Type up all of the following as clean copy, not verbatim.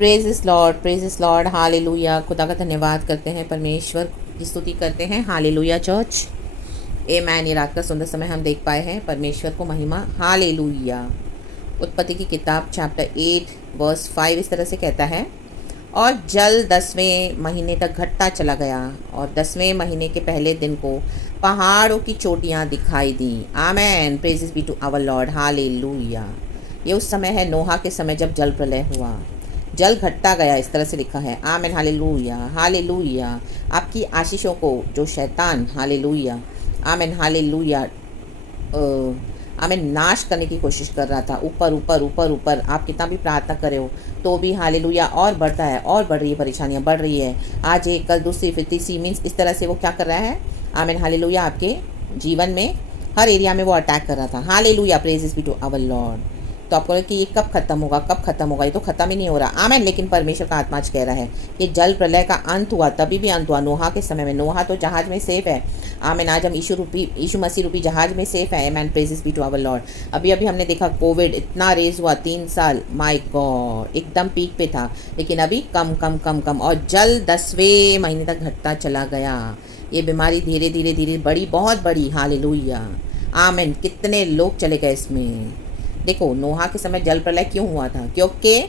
Praise इस Lord, hallelujah. खुदा का धन्यवाद करते हैं, परमेश्वर की स्तुति करते हैं। हालेलुया चर्च, आमेन। ये रात का सुंदर समय हम देख पाए हैं, परमेश्वर को महिमा, हालेलुया। उत्पत्ति की किताब चैप्टर 8 वर्स 5 इस तरह से कहता है, और जल 10वें महीने तक घटता चला गया और 10वें महीने के पहले दिन को पहाड़ों की चोटियां दिखाई दी। Amen, praises be to our Lord, hallelujah. ये उस समय है, नोहा के समय, जब जल प्रलय हुआ, जल घटता गया, इस तरह से लिखा है। आमेन, हालेलुया, हालेलुया। आपकी आशीषों को जो शैतान, हालेलुया, आमेन, हालेलुया, आमेन, नाश करने की कोशिश कर रहा था, ऊपर ऊपर ऊपर ऊपर, आप कितना भी प्रार्थना करे हो तो भी, हालेलुया, और बढ़ता है, और बढ़ रही है, परेशानियां बढ़ रही है। आज एक, कल दूसरी, फिर तीसरी, मीन्स इस तरह से वो क्या कर रहा है, आमेन, हालेलुया, आपके जीवन में हर एरिया में वो अटैक कर रहा था। Hallelujah, praises be to our lord. तो आपको लगे कि ये कब खत्म होगा, कब खत्म होगा, ये तो खत्म ही नहीं हो रहा। आमेन। लेकिन परमेश्वर का आत्मा आज कह रहा है कि जल प्रलय का अंत हुआ, तभी भी अंत हुआ नोहा के समय में। नोहा तो जहाज में सेफ है। आमेन। आज हम यीशु मसीह रूपी जहाज में सेफ है। Amen, praises be to our Lord. अभी अभी हमने देखा कोविड इतना रेज हुआ, 3 साल, माय गॉड, एकदम पीक पे था, लेकिन अभी कम कम कम कम, और जल 10वें महीने तक घटता चला गया। ये बीमारी धीरे धीरे धीरे बड़ी, बहुत बड़ी, हालेलुया, आमेन। कितने लोग चले गए इसमें। देखो, नोहा के समय जल प्रलय क्यों हुआ था? क्योंकि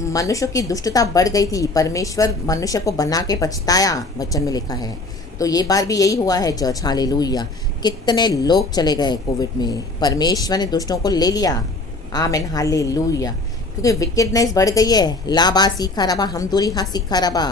मनुष्य की दुष्टता बढ़ गई थी। परमेश्वर मनुष्य को बना के पछताया, वचन में लिखा है। तो ये बार भी यही हुआ है चर्च, हालेलुया। कितने लोग चले गए कोविड में, परमेश्वर ने दुष्टों को ले लिया। आमेन, हालेलुया। क्योंकि विकेडनेस बढ़ गई है। लाबा सीखा रबा, हमदूरी हा सीखा रबा,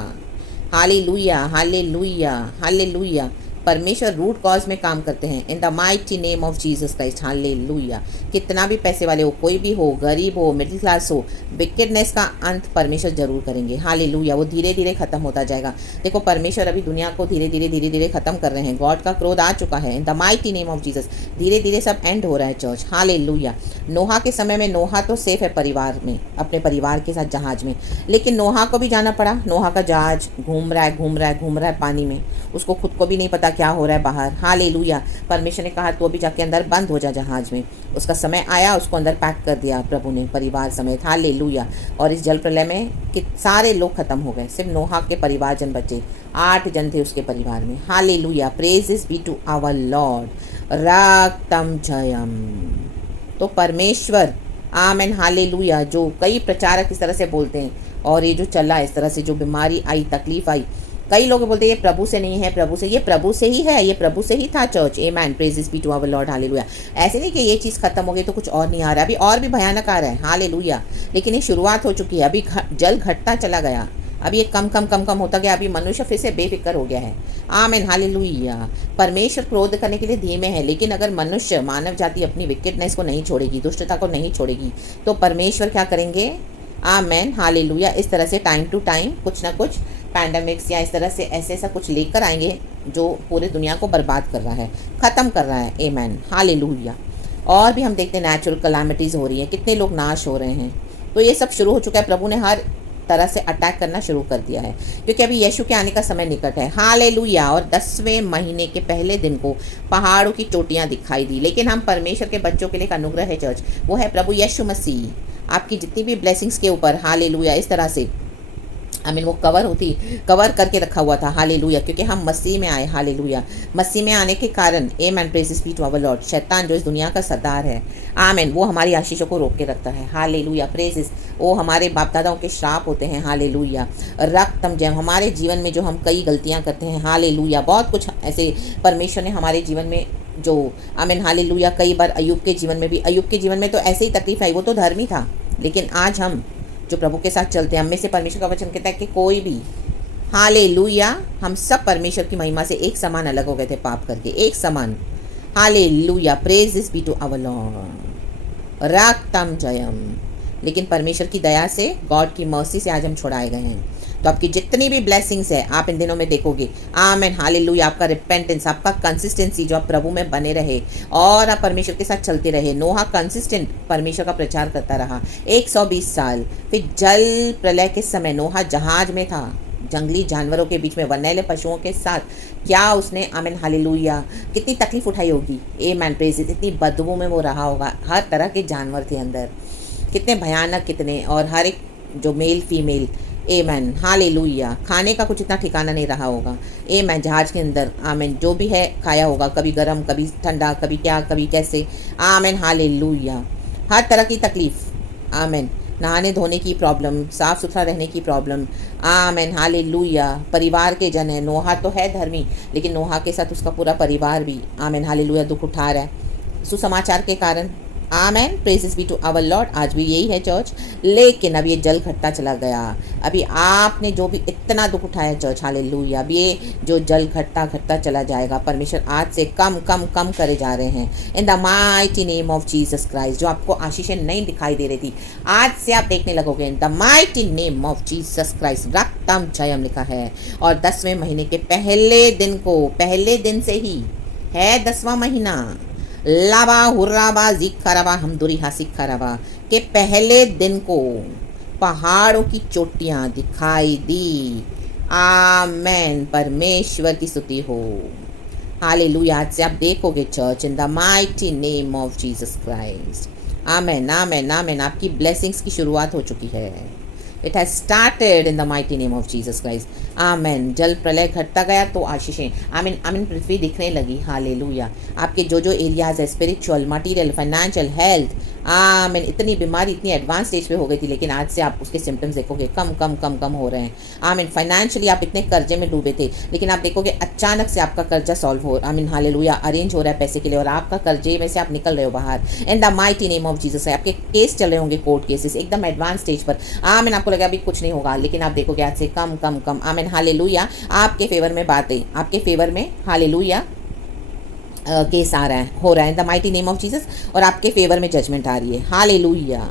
हालेलुया, हालेलुया, हालेलुया। परमेश्वर रूट कॉज में काम करते हैं, इन the mighty name of Jesus Christ, hallelujah. कितना भी पैसे वाले हो, कोई भी हो, गरीब हो, मिडिल क्लास हो, विकेडनेस का अंत परमेश्वर जरूर करेंगे। हालेलुया। वो धीरे धीरे खत्म होता जाएगा। देखो, परमेश्वर अभी दुनिया को धीरे धीरे खत्म कर रहे हैं। गॉड का क्रोध आ चुका है, in the mighty name of Jesus. धीरे धीरे सब एंड हो रहा है चर्च, हालेलुया। नोहा के समय में नोहा तो सेफ है परिवार में, अपने परिवार के साथ जहाज में, लेकिन नोहा को भी जाना पड़ा। नोहा का जहाज घूम रहा है पानी में, उसको खुद को भी नहीं पता क्या हो रहा है बाहर। हालेलुया। परमेश्वर ने कहा, तो अभी जाके अंदर बंद हो जा जहाज में। उसका समय आया, उसको अंदर पैक कर दिया प्रभु ने, परिवार समेत, हालेलुया। और इस जल प्रलय में कि सारे लोग खत्म हो गए, सिर्फ नोहा के परिवारजन बचे। 8 जन थे उसके परिवार में। Hallelujah, praises be to our Lord, रक्तम जयम। तो परमेश्वर, आमेन, हालेलुया। जो कई प्रचारक इस तरह से बोलते हैं, और ये जो चला इस तरह से, जो बीमारी आई, तकलीफ आई, कई लोग बोलते हैं ये प्रभु से नहीं है, प्रभु से, ये प्रभु से ही है, ये प्रभु से ही था church. Amen, praises be to our Lord, hallelujah. ऐसे नहीं कि ये चीज़ खत्म हो गई तो कुछ और नहीं आ रहा, अभी और भी भयानक आ रहा है, हालेलुया। लेकिन ये शुरुआत हो चुकी है, अभी जल घटता चला गया, अभी ये कम कम कम कम होता गया, अभी मनुष्य फिर से बेफिक्र हो गया है। आमेन, हालेलुया। परमेश्वर क्रोध करने के लिए धीमे है, लेकिन अगर मनुष्य, मानव जाति अपनी विकेटनेस को नहीं छोड़ेगी, दुष्टता को नहीं छोड़ेगी, तो परमेश्वर क्या करेंगे? आमेन, हालेलुया। इस तरह से टाइम टू टाइम कुछ ना कुछ पैंडमिक्स या इस तरह से ऐसा कुछ लेकर आएंगे जो पूरे दुनिया को बर्बाद कर रहा है, ख़त्म कर रहा है। आमेन, हालेलुया। और भी हम देखते हैं नेचुरल कलामिटीज़ हो रही हैं, कितने लोग नाश हो रहे हैं। तो ये सब शुरू हो चुका है, प्रभु ने हर तरह से अटैक करना शुरू कर दिया है, क्योंकि अभी यीशु के आने का समय निकट है, हालेलुया। और 10वें महीने के पहले दिन को पहाड़ों की चोटियां दिखाई दी। लेकिन हम परमेश्वर के बच्चों के लिए एक अनुग्रह है चर्च, वो है प्रभु यीशु मसीह। आपकी जितनी भी ब्लेसिंग्स के ऊपर, हालेलुया, इस तरह से वो कवर करके रखा हुआ था, हालेलुया, क्योंकि हम मसीह में आए, हालेलुया। मसीह में आने के कारण, amen, praises be to our Lord, शैतान जो इस दुनिया का सरदार है, आमेन, वो हमारी आशीषों को रोक के रखता है, हालेलुया, प्रेजेस। वो हमारे बाप दादाओं के श्राप होते हैं, हालेलुया। रक्तम जयम, हमारे जीवन में जो हम कई गलतियां करते हैं, हालेलुया, बहुत कुछ ऐसे परमेश्वर ने हमारे जीवन में जो, आमेन, हालेलुया। कई बार अय्यूब के जीवन में तो ऐसे ही तकलीफ आई, वो तो धर्मी था, लेकिन आज हम जो प्रभु के साथ चलते हैं, हम में से परमेश्वर का वचन कहता है कि कोई भी, हालेलुया, हम सब परमेश्वर की महिमा से एक समान अलग हो गए थे पाप करके, एक समान, hallelujah, praises be to our Lord, रक्तम जयम। लेकिन परमेश्वर की दया से, गॉड की मर्सी से आज हम छुड़ाए गए हैं। तो आपकी जितनी भी ब्लेसिंग्स है, आप इन दिनों में देखोगे, आमेन, हालेलुया। आपका रिपेंटेंस, आपका कंसिस्टेंसी, जो आप प्रभु में बने रहे और आप परमेश्वर के साथ चलते रहे। नोहा कंसिस्टेंट परमेश्वर का प्रचार करता रहा 120 साल। फिर जल प्रलय के समय नोहा जहाज में था, जंगली जानवरों के बीच में, वनैले पशुओं के साथ। क्या उसने, आमेन, हालेलुया, कितनी तकलीफ उठाई होगी, आमेन, प्रेज़। इतनी बदबू में वो रहा होगा, हर तरह के जानवर थे अंदर, कितने भयानक, कितने, और हर एक जो मेल फीमेल, आमेन हालेलुया, खाने का कुछ इतना ठिकाना नहीं रहा होगा, आमेन, जहाज के अंदर, आमेन, जो भी है खाया होगा, कभी गरम कभी ठंडा कभी क्या कभी कैसे, आमेन हालेलुया, हर तरह की तकलीफ़, आमेन, नहाने धोने की प्रॉब्लम, साफ़ सुथरा रहने की प्रॉब्लम, आमेन हालेलुया, परिवार के जन है, नोहा तो है धर्मी लेकिन नोहा के साथ उसका पूरा परिवार भी, आमेन हालेलुया, दुख उठा रहा है सुसमाचार के कारण, amen, praises be to our Lord. आज भी यही है चर्च, लेकिन अब ये जल घटता चला गया, अभी आपने जो भी इतना दुख उठाया चर्च, हालेलुया, अब ये जो जल घटता घटता चला जाएगा, परमेश्वर आज से कम कम कम करे जा रहे हैं इन the mighty name of Jesus Christ. जो आपको आशीषें नहीं दिखाई दे रही थी, आज से आप देखने लगोगे in the mighty name of Jesus Christ. रक्तम जयम लिखा है, और 10वें महीने के पहले दिन को, पहले दिन से ही है 10वां महीना, लाबा हुर्राबा जिक्खराबा हमदुरी हासिक्खराबा के पहले दिन को पहाड़ों की चोटियां दिखाई दी, आमेन, परमेश्वर की स्तुति हो, हालेलुया। आज से आप देखोगे church in the mighty name of Jesus Christ, amen amen amen. आपकी ब्लेसिंग्स की शुरुआत हो चुकी है, it has started in the mighty name of Jesus Christ, amen. जल प्रलय घटता गया तो आशीषें, आमीन आमीन, पृथ्वी दिखने लगी, हालेलुया। आपके जो जो एरियाज है, स्पिरिचुअल, मटीरियल, फाइनेंशियल, हेल्थ, आमीन, इतनी बीमारी इतनी एडवांस स्टेज पे हो गई थी, लेकिन आज से आप उसके सिम्टम्स देखोगे कम कम कम कम हो रहे हैं, आमीन। फाइनेंशियली आप इतने कर्जे में डूबे थे, लेकिन आप देखोगे अचानक से आपका कर्जा सॉल्व हो, आमीन हालेलुया, अरेंज हो रहा है पैसे के लिए, और आपका कर्जे में से आप निकल रहे हो बाहर इन the mighty name of Jesus. आपके केस चल रहे होंगे, कोर्ट केसेस एकदम एडवांस स्टेज पर, आमीन। आपको लगा अभी कुछ नहीं होगा, लेकिन आप देखोगे आज से कम कम कम, आमीन हालेलुया। आपके फेवर में बातें, आपके फेवर में, हालेलुया, केस आ रहा है, हो रहा है in the mighty name of Jesus, और आपके फेवर में जजमेंट आ रही है, hallelujah.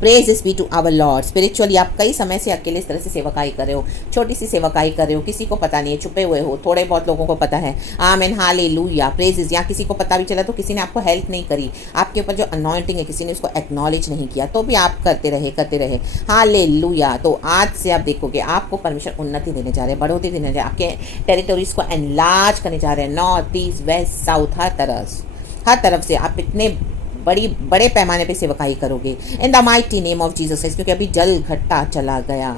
Praise be to our lord. Spiritually आप कई समय से अकेले इस तरह से सेवकाई कर रहे हो, छोटी सी सेवकाई कर रहे हो, किसी को पता नहीं है, छुपे हुए हो, थोड़े बहुत लोगों को पता है, आमीन हालेलुया, प्रेजेस। या किसी को पता भी चला तो किसी ने आपको हेल्प नहीं करी, आपके ऊपर जो अनॉइंटिंग है किसी ने उसको एक्नॉलेज नहीं किया, तो भी आप करते रहे, हालेलुया। तो आज से आप देखोगे आपको परमेश्वर उन्नति देने जा रहे हैं, बढ़ोतरी देने जा रहे हैं, आपके टेरिटोरीज को एनलार्ज करने जा रहे हैं, नॉर्थ ईस्ट वेस्ट साउथ, हर तरफ से आप इतने बड़े पैमाने पे सेवकाई करोगे इन the mighty name of Jesus Christ, क्योंकि अभी जल घटता चला गया,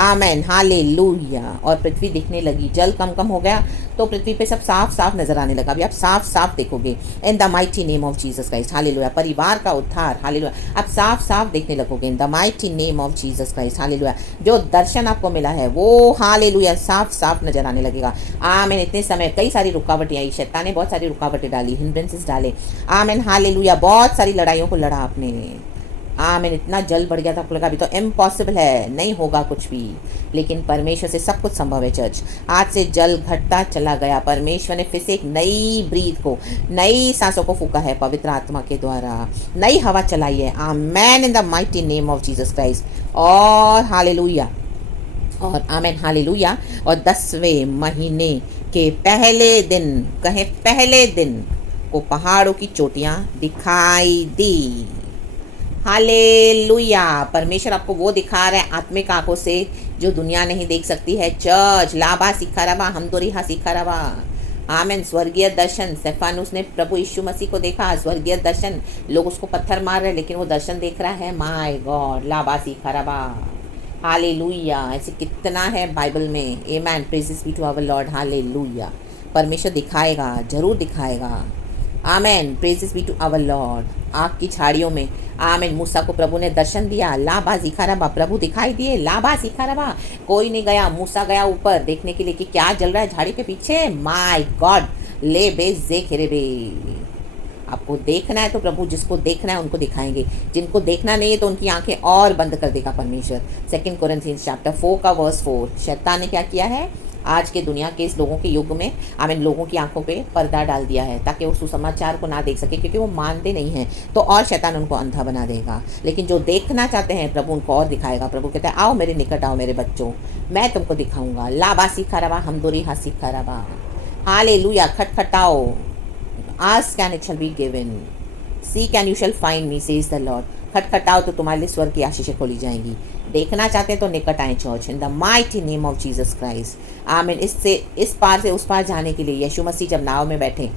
आमेन हालेलुया। और पृथ्वी दिखने लगी, जल कम कम हो गया तो पृथ्वी पे सब साफ साफ नजर आने लगा, अभी आप साफ साफ देखोगे इन the mighty name of Jesus Christ, hallelujah. परिवार का उद्धार, हालेलुया, आप साफ साफ देखने लगोगे in the mighty name of Jesus Christ, hallelujah. जो दर्शन आपको मिला है वो, हालेलुया, साफ साफ नजर आने लगेगा, आमेन। इतने समय कई सारी रुकावटें आई, शैतान ने बहुत सारी रुकावटें डाली, हिंड्रेंसेस डाले, आमेन हालेलुया, बहुत सारी लड़ाइयों को लड़ा आपने, आमीन। इतना जल बढ़ गया था, आपको लगा अभी तो इम्पॉसिबल है, नहीं होगा कुछ भी, लेकिन परमेश्वर से सब कुछ संभव है चर्च। आज से जल घटता चला गया, परमेश्वर ने फिर से एक नई ब्रीथ को, नई सांसों को फूका है, पवित्र आत्मा के द्वारा नई हवा चलाई है, amen, in the mighty name of Jesus Christ. और हालेलुया, और आमेन हालेलुया। और 10वें महीने के पहले दिन, कहें पहले दिन को पहाड़ों की चोटियां दिखाई दी, हालेलुया। परमेश्वर आपको वो दिखा रहा है आत्मिक आंखों से जो दुनिया नहीं देख सकती है चर्च, लाबा सिखाराबा हमदोरी हा सिखाराबा, आमेन। स्वर्गीय दर्शन, स्टेफानुस ने प्रभु यीशु मसीह को देखा, स्वर्गीय दर्शन, लोग उसको पत्थर मार रहे हैं लेकिन वो दर्शन देख रहा है, माय गॉड, लाबा सिखाराबा, हालेलुया। ऐसे कितना है बाइबल में, amen, praises be to our Lord, hallelujah. परमेश्वर दिखाएगा, जरूर दिखाएगा, amen, praises be to our Lord. आग की झाड़ियों में, आमेन, मूसा को प्रभु ने दर्शन दिया, लाबा जिखाराबा, प्रभु दिखाई दिए, लाबा जिखाराबा। कोई नहीं गया, मूसा गया ऊपर देखने के लिए कि क्या जल रहा है झाड़ी के पीछे, माय गॉड, ले बे जे खेरे बे। आपको देखना है तो प्रभु जिसको देखना है उनको दिखाएंगे, जिनको देखना नहीं है तो उनकी आंखें और बंद कर देगा परमेश्वर। 2 कोरिन्थियंस चैप्टर 4 का वर्स 4। शैतान ने क्या किया है आज के दुनिया के इस लोगों के युग में, आमीन, लोगों की आंखों पे पर्दा डाल दिया है ताकि वो सुसमाचार को ना देख सके, क्योंकि वो मानते नहीं हैं, तो और शैतान उनको अंधा बना देगा। लेकिन जो देखना चाहते हैं प्रभु उनको और दिखाएगा। प्रभु कहता है आओ मेरे निकट आओ मेरे बच्चों, मैं तुमको दिखाऊंगा, लाबा सिखाराबा हमदोरी हा सिखाराबा, हालेलुया। खटखटाओ, ask and it shall be given, seek and you shall find me says the Lord. खटखटाओ तो तुम्हारे लिए स्वर्ग की आशीषें खोली जाएंगी। देखना चाहते हैं तो निकट आए church in the mighty name of Jesus Christ, आमीन। इससे इस पार से उस पार जाने के लिए यीशु मसीह जब नाव में बैठे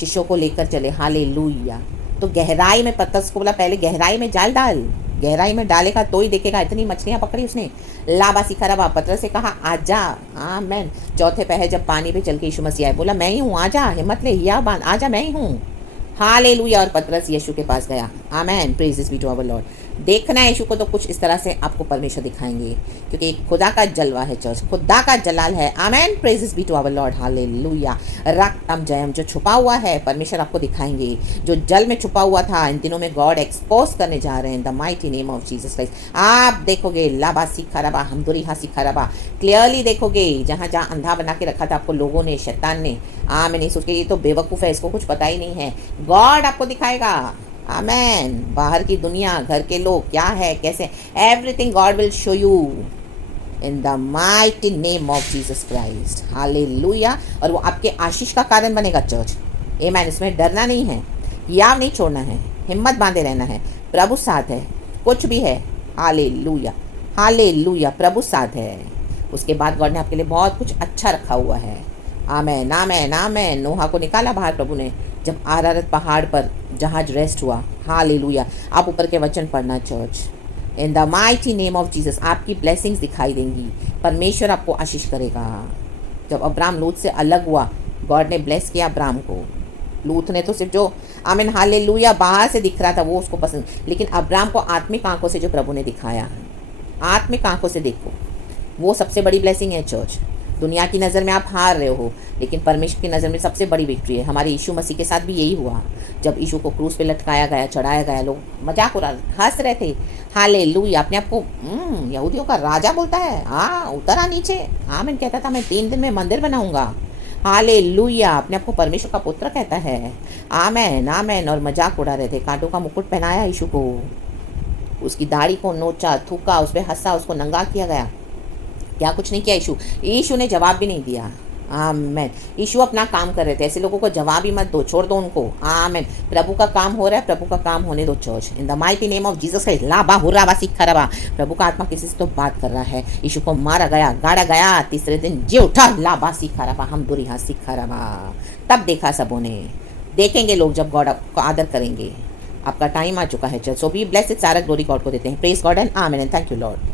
शिष्यों को लेकर चले, हालेलुया, तो गहराई में पतरस को बोला पहले गहराई में जाल डाल, गहराई में डालेगा तो ही देखेगा, इतनी मछलियाँ पकड़ी उसने। लाबा सिखरबा, पतरस से कहा आजा। आमेन। चौथे पहर जब पानी पे चल के यीशु मसीह आए, बोला मैं ही हूँ, आजा, हिम्मत ले, हिया बांध, आजा, मैं ही हूँ। हालेलुया। और पतरस यीशु के पास गया। Amen. Praises be to our Lord. देखना है यीशु को तो कुछ इस तरह से आपको परमेश्वर दिखाएंगे, क्योंकि खुदा का जलवा है चर्च, खुदा का जलाल है। Amen. Praises be to our Lord. Hallelujah. रक्तम जयम, जो छुपा हुआ है परमेश्वर आपको दिखाएंगे, जो जल में छुपा हुआ था इन दिनों में गॉड एक्सपोज करने जा रहे हैं, the mighty name of Jesus Christ. आप देखोगे लाबा सिखरबा, हमदुरी हा सिखरबा, क्लियरली देखोगे। जहाँ जहाँ अंधा बना के रखा था आपको लोगों ने, शैतान ने, मैं नहीं सोच के ये तो बेवकूफ़ है, इसको कुछ पता ही नहीं है, गॉड आपको दिखाएगा। आमेन। बाहर की दुनिया, घर के लोग क्या है, कैसे, everything God will show you in the mighty name of Jesus Christ. Hallelujah. और वो आपके आशीष का कारण बनेगा चर्च। आमेन। इसमें डरना नहीं है, याव नहीं छोड़ना है, हिम्मत बांधे रहना है, प्रभु साथ है, कुछ भी है। हालेलुया। हालेलुया। प्रभु साथ है। उसके बाद गॉड ने आपके लिए बहुत कुछ अच्छा रखा हुआ है। आमेन। आमेन। आमेन। नोहा को निकाला बाहर प्रभु ने, जब आरारत पहाड़ पर जहाज रेस्ट हुआ। हालेलुया। आप ऊपर के वचन पढ़ना church. In the mighty name of Jesus आपकी ब्लेसिंग्स दिखाई देंगी, परमेश्वर आपको आशीष करेगा। जब अब्राम लूत से अलग हुआ, गॉड ने ब्लेस किया अब्राम को। लूत ने तो सिर्फ जो आमीन हालेलुया बाहर से दिख रहा था वो उसको पसंद, लेकिन अब्राम को आत्मिक आंखों से जो प्रभु ने दिखाया, आत्मिक आंखों से देखो, वो सबसे बड़ी ब्लेसिंग है चर्च। दुनिया की नज़र में आप हार रहे हो, लेकिन परमेश्वर की नज़र में सबसे बड़ी विक्ट्री है। हमारे यीशु मसीह के साथ भी यही हुआ। जब यीशु को क्रूस पे लटकाया गया, चढ़ाया गया, लोग मजाक उड़ा हंस रहे थे। हालेलुया। अपने आप को यहूदियों का राजा बोलता है, हाँ उतरा नीचे। आमीन कहता था मैं 3 दिन में मंदिर बनाऊंगा। हालेलुया। अपने आप को परमेश्वर का पुत्र कहता है। आमेन। आमेन। और मजाक उड़ा रहे थे। कांटों का मुकुट पहनाया यीशु को, उसकी दाढ़ी को नोचा, थूका, उस पर हंसा, उसको नंगा किया गया। क्या कुछ नहीं किया यीशु। यीशु ने जवाब भी नहीं दिया। आमेन। यीशु अपना काम कर रहे थे। ऐसे लोगों को जवाब ही मत दो, छोड़ दो उनको। आमेन। प्रभु का काम हो रहा है, प्रभु का काम होने दो church. In the mighty name of Jesus Christ. लाबा हुर्रा बासी खरबा। प्रभु का आत्मा किसी से तो बात कर रहा है। यीशु को मारा गया, गाड़ा गया, तीसरे दिन जी उठा। लाबा सी खरबा, हम दुरिहा सी खरबा। तब देखा सबों ने, देखेंगे लोग जब गॉड आपको आदर करेंगे। आपका टाइम आ चुका है चर्च। So be blessed. सारा ग्लोरी गॉड को देते हैं। Praise God and amen and thank you Lord.